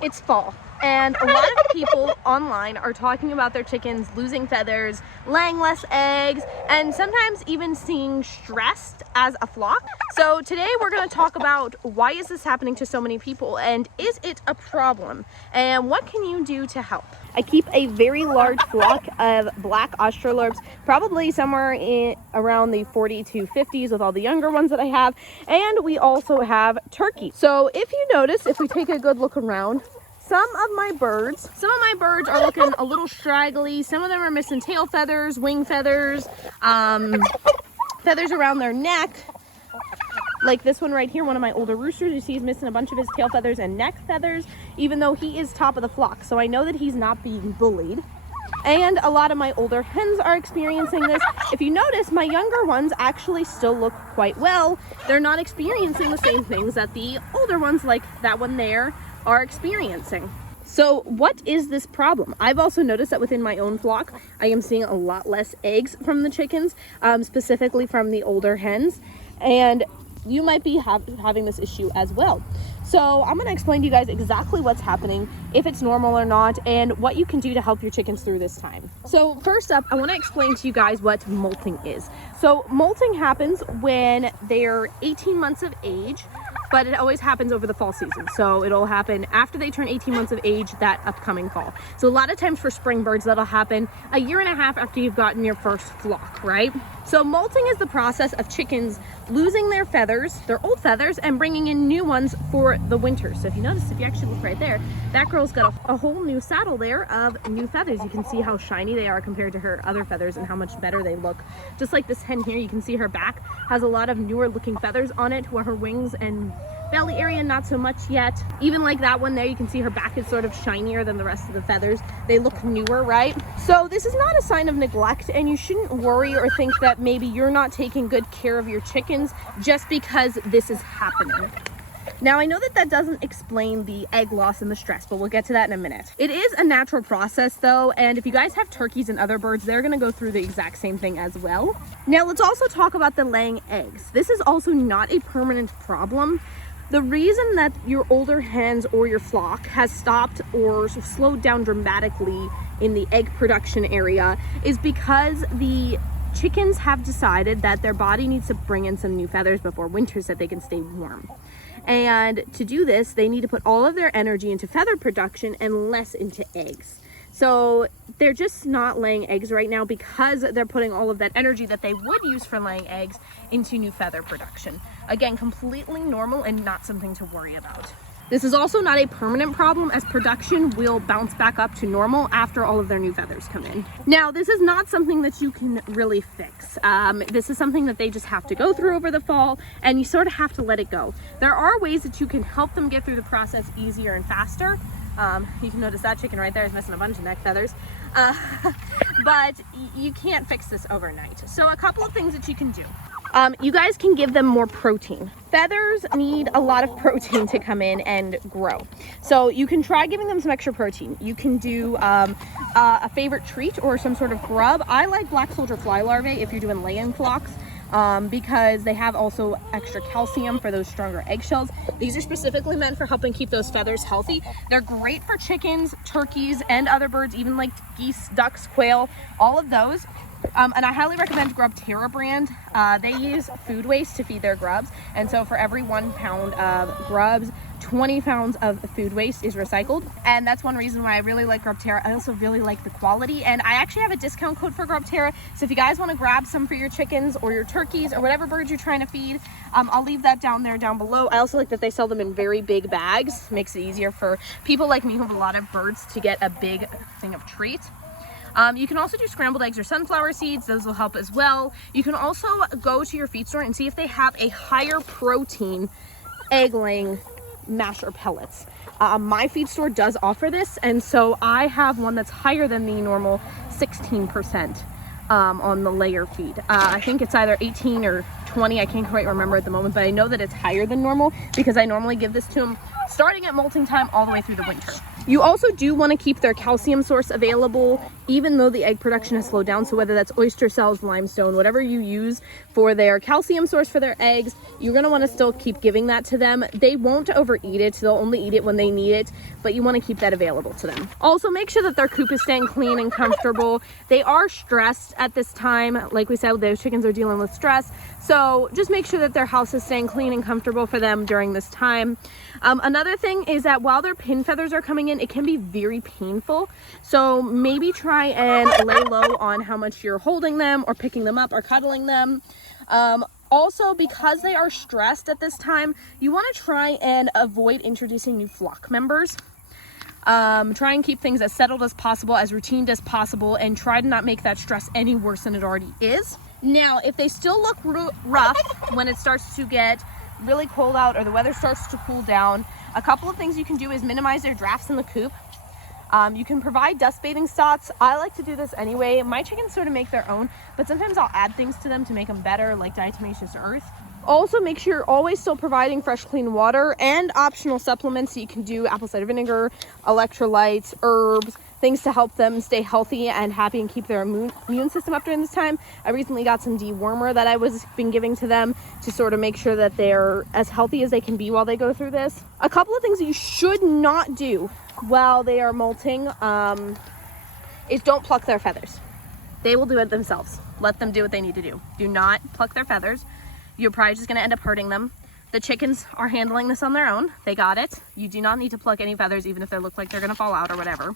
It's fall, and a lot of people online are talking about their chickens losing feathers, laying less eggs, and sometimes even seeing stressed as a flock. So today we're going to talk about why is this happening to so many people, and is it a problem, and what can you do to help? I keep a very large flock of black Australorps, probably somewhere around the 40 to 50s with all the younger ones that I have, and we also have turkeys. So if you notice, if we take a good look around, some of my birds are looking a little straggly. Some of them are missing tail feathers, wing feathers, feathers around their neck. Like this one right here, one of my older roosters, you see he's missing a bunch of his tail feathers and neck feathers, even though he is top of the flock. So I know that he's not being bullied. And a lot of my older hens are experiencing this. If you notice, my younger ones actually still look quite well. They're not experiencing the same things that the older ones, like that one there, are experiencing. So what is this problem? I've also noticed that within my own flock, I am seeing a lot less eggs from the chickens, specifically from the older hens. And you might be having this issue as well. So I'm going to explain to you guys exactly what's happening, if it's normal or not, and what you can do to help your chickens through this time. So first up, I want to explain to you guys what molting is. So molting happens when they're 18 months of age, but it always happens over the fall season. So it'll happen after they turn 18 months of age that upcoming fall. So a lot of times for spring birds, that'll happen a year and a half after you've gotten your first flock, right? So molting is the process of chickens losing their feathers, their old feathers, and bringing in new ones for the winter. So if you notice, if you actually look right there, that girl's got a whole new saddle there of new feathers. You can see how shiny they are compared to her other feathers and how much better they look. Just like this hen here, you can see her back has a lot of newer looking feathers on it, where her wings and belly area not so much yet. Even like that one there, you can see her back is sort of shinier than the rest of the feathers. They look newer, right? So this is not a sign of neglect, and you shouldn't worry or think that maybe you're not taking good care of your chickens just because this is happening. Now, I know that that doesn't explain the egg loss and the stress, but we'll get to that in a minute. It is a natural process though, and if you guys have turkeys and other birds, they're gonna go through the exact same thing as well. Now, let's also talk about the laying eggs. This is also not a permanent problem. The reason that your older hens or your flock has stopped or slowed down dramatically in the egg production area is because the chickens have decided that their body needs to bring in some new feathers before winter so that they can stay warm. And to do this, they need to put all of their energy into feather production and less into eggs. So they're just not laying eggs right now because they're putting all of that energy that they would use for laying eggs into new feather production. Again, completely normal and not something to worry about. This is also not a permanent problem, as production will bounce back up to normal after all of their new feathers come in. Now, this is not something that you can really fix. This is something that they just have to go through over the fall, and you sort of have to let it go. There are ways that you can help them get through the process easier and faster. You can notice that chicken right there is missing a bunch of neck feathers, but you can't fix this overnight. So a couple of things that you can do. You guys can give them more protein. Feathers need a lot of protein to come in and grow. So you can try giving them some extra protein. You can do a favorite treat or some sort of grub. I like black soldier fly larvae if you're doing laying flocks, because they have also extra calcium for those stronger eggshells. These are specifically meant for helping keep those feathers healthy. They're great for chickens, turkeys, and other birds, even like geese, ducks, quail, all of those. And I highly recommend Grub Terra brand. They use food waste to feed their grubs, and so for every 1 pound of grubs, 20 pounds of food waste is recycled, and that's one reason why I really like Grub Terra. I also really like the quality, and I actually have a discount code for Grub Terra, so if you guys want to grab some for your chickens or your turkeys or whatever birds you're trying to feed, I'll leave that down below. I also like that they sell them in very big bags. Makes it easier for people like me who have a lot of birds to get a big thing of treats. You can also do scrambled eggs or sunflower seeds. Those will help as well. You can also go to your feed store and see if they have a higher protein egg laying mash or pellets. My feed store does offer this, and so I have one that's higher than the normal 16% on the layer feed. I think it's either 18 or 20. I can't quite remember at the moment, but I know that it's higher than normal because I normally give this to them starting at molting time all the way through the winter. You also do want to keep their calcium source available, even though the egg production has slowed down. So whether that's oyster shells, limestone, whatever you use for their calcium source for their eggs, you're going to want to still keep giving that to them. They won't overeat it. They'll only eat it when they need it, but you want to keep that available to them. Also, make sure that their coop is staying clean and comfortable. They are stressed at this time. Like we said, those chickens are dealing with stress. So just make sure that their house is staying clean and comfortable for them during this time. Another thing is that while their pin feathers are coming in, it can be very painful. So maybe try and lay low on how much you're holding them or picking them up or cuddling them. Also, because they are stressed at this time, you want to try and avoid introducing new flock members. Try and keep things as settled as possible, as routine as possible, and try to not make that stress any worse than it already is. Now, if they still look rough when it starts to get really cold out or the weather starts to cool down, a couple of things you can do is minimize their drafts in the coop. You can provide dust bathing spots. I like to do this anyway. My chickens sort of make their own, but sometimes I'll add things to them to make them better, like diatomaceous earth. Also, make sure you're always still providing fresh, clean water and optional supplements. So you can do apple cider vinegar, electrolytes, herbs, things to help them stay healthy and happy and keep their immune system up during this time. I recently got some dewormer that I was been giving to them to sort of make sure that they're as healthy as they can be while they go through this. A couple of things that you should not do while they are molting is don't pluck their feathers. They will do it themselves. Let them do what they need to do. Do not pluck their feathers. You're probably just going to end up hurting them. The chickens are handling this on their own. They got it. You do not need to pluck any feathers, even if they look like they're going to fall out or whatever.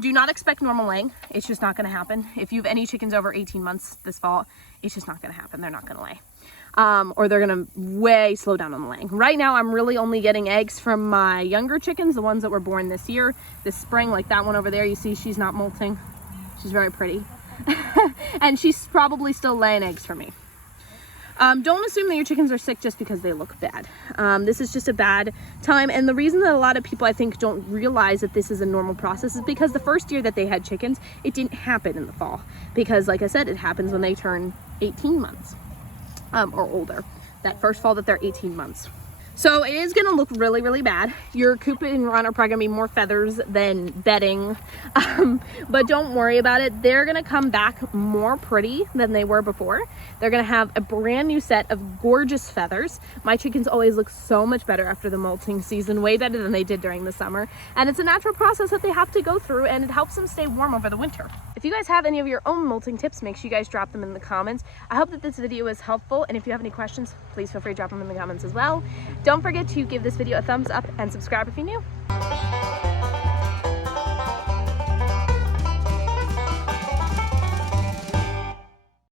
Do not expect normal laying. It's just not going to happen. If you have any chickens over 18 months this fall, it's just not going to happen. They're not going to lay. Or they're going to way slow down on the laying. Right now, I'm really only getting eggs from my younger chickens, the ones that were born this year, this spring, like that one over there. You see, she's not molting. She's very pretty. And she's probably still laying eggs for me. Don't assume that your chickens are sick just because they look bad. This is just a bad time. And the reason that a lot of people, I think, don't realize that this is a normal process is because the first year that they had chickens, it didn't happen in the fall. Because, like I said, it happens when they turn 18 months or older. That first fall that they're 18 months. So it is going to look really, really bad. Your coop and run are probably going to be more feathers than bedding. But don't worry about it. They're going to come back more pretty than they were before. They're going to have a brand new set of gorgeous feathers. My chickens always look so much better after the molting season, way better than they did during the summer. And it's a natural process that they have to go through, and it helps them stay warm over the winter. If you guys have any of your own molting tips, make sure you guys drop them in the comments. I hope that this video was helpful, and if you have any questions, please feel free to drop them in the comments as well. Don't forget to give this video a thumbs up and subscribe if you're new.